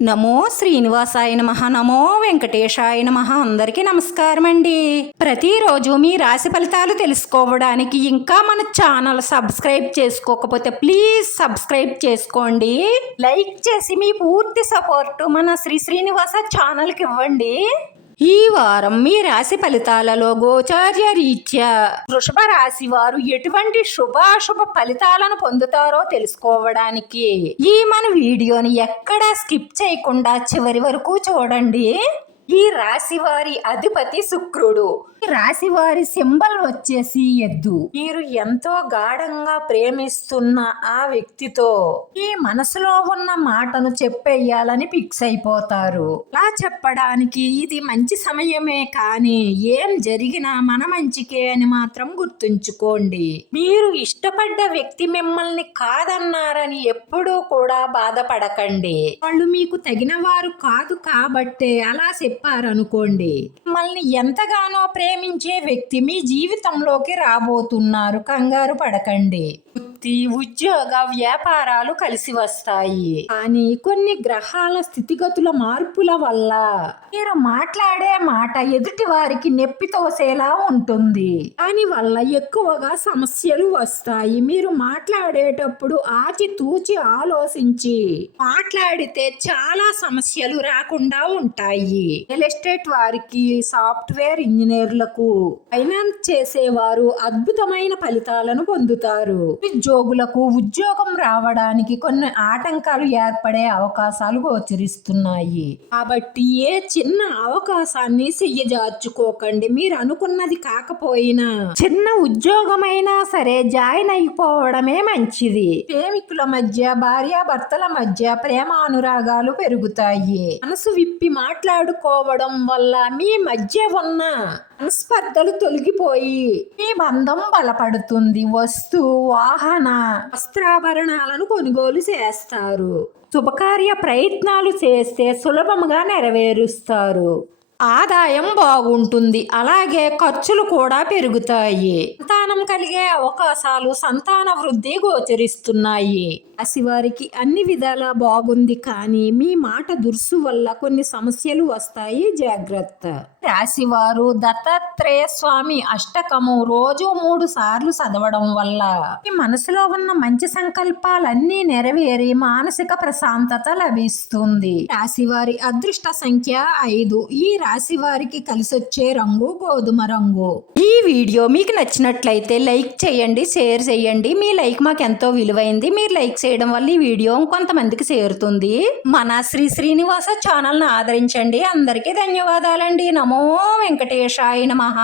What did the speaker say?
నమో శ్రీనివాసాయ నమః. నమో వెంకటేశాయ నమః. అందరికీ నమస్కారం అండి. ప్రతిరోజు మీ రాశి ఫలితాలు తెలుసుకోవడానికి ఇంకా మన ఛానల్ సబ్స్క్రైబ్ చేసుకోకపోతే ప్లీజ్ సబ్స్క్రైబ్ చేసుకోండి. లైక్ చేసి మీ పూర్తి సపోర్ట్ మన శ్రీనివాస ఛానల్కి ఇవ్వండి. ఈ వారం మీ రాశి ఫలితాలలో గోచార్య రీత్యా వృషభ రాశి వారు ఎటువంటి శుభాశుభ ఫలితాలను పొందుతారో తెలుసుకోవడానికి ఈ మన వీడియోని ఎక్కడా స్కిప్ చేయకుండా చివరి వరకు చూడండి. ఈ రాశి వారి అధిపతి శుక్రుడు. ఈ రాశి వారి సింబల్ వచ్చేసి ఎద్దు. మీరు ఎంతో గాఢంగా ప్రేమిస్తున్న ఆ వ్యక్తితో ఈ మనసులో ఉన్న మాటను చెప్పేయాలని ఫిక్స్ అయిపోతారు. అలా చెప్పడానికి ఇది మంచి సమయమే, కానీ ఏం జరిగినా మన మంచికే అని మాత్రం గుర్తుంచుకోండి. మీరు ఇష్టపడ్డ వ్యక్తి మిమ్మల్ని కాదన్నారని ఎప్పుడూ కూడా బాధపడకండి. వాళ్ళు మీకు తగిన వారు కాదు కాబట్టే అలా చెప్పారనుకోండి. మిమ్మల్ని ఎంతగానో ప్రేమించే వ్యక్తి మీ జీవితంలోకి రాబోతున్నారు. కంగారు పడకండి. వృత్తి, ఉద్యోగ, వ్యాపారాలు కలిసి వస్తాయి. కానీ కొన్ని గ్రహాల స్థితిగతుల మార్పుల వల్ల మీరు మాట్లాడే మాట ఎదుటి వారికి నొప్పి తోసేలా ఉంటుంది. దాని వల్ల ఎక్కువగా సమస్యలు వస్తాయి. మీరు మాట్లాడేటప్పుడు ఆచితూచి ఆలోచించి మాట్లాడితే చాలా సమస్యలు రాకుండా ఉంటాయి. రియల్ ఎస్టేట్ వారికి, సాఫ్ట్వేర్ ఇంజనీర్లకు, ఫైనాన్స్ చేసేవారు అద్భుతమైన ఫలితాలను పొందుతారు. ఉద్యోగులకు ఉద్యోగం రావడానికి కొన్ని ఆటంకాలు ఏర్పడే అవకాశాలు గోచరిస్తున్నాయి. కాబట్టి ఏ చిన్న అవకాశాన్ని చెయ్యజార్చుకోకండి. మీరు అనుకున్నది కాకపోయినా చిన్న ఉద్యోగమైనా సరే జాయిన్ అయిపోవడమే మంచిది. ప్రేమికుల మధ్య, భార్యాభర్తల మధ్య ప్రేమానురాగాలు పెరుగుతాయి. మనసు విప్పి మాట్లాడుకోవడం వల్ల మీ మధ్య ఉన్న స్పర్ధలు తొలగిపోయి మీ బంధం బలపడుతుంది. వస్తు, వాహన, వస్త్రాభరణాలను కొనుగోలు చేస్తారు. శుభకార్య ప్రయత్నాలు చేస్తే సులభంగా నెరవేరుస్తారు. ఆదాయం బాగుంటుంది. అలాగే ఖర్చులు కూడా పెరుగుతాయి. సంతానం కలిగే అవకాశాలు, సంతాన వృద్ధి గోచరిస్తున్నాయి. రాశి వారికి అన్ని విధాలా బాగుంది, కానీ మీ మాట దుర్సు వల్ల కొన్ని సమస్యలు వస్తాయి. జాగ్రత్త. రాశివారు దత్తాత్రేయ స్వామి అష్టకము రోజు 3 సార్లు చదవడం వల్ల మీ మనసులో ఉన్న మంచి సంకల్పాలన్నీ నెరవేరి మానసిక ప్రశాంతత లభిస్తుంది. రాశివారి అదృష్ట సంఖ్య 5. ఈ రాశి వారికి కలిసొచ్చే రంగు గోధుమ రంగు. ఈ వీడియో మీకు నచ్చినట్లయితే లైక్ చేయండి, షేర్ చేయండి. మీ లైక్ మాకు ఎంతో విలువైంది. మీరు లైక్ చేయడం వల్ల ఈ వీడియో కొంతమందికి చేరుతుంది. మన శ్రీనివాస ఛానల్ని ఆదరించండి. అందరికీ ధన్యవాదాలండి. నమో వెంకటేశాయ నమః.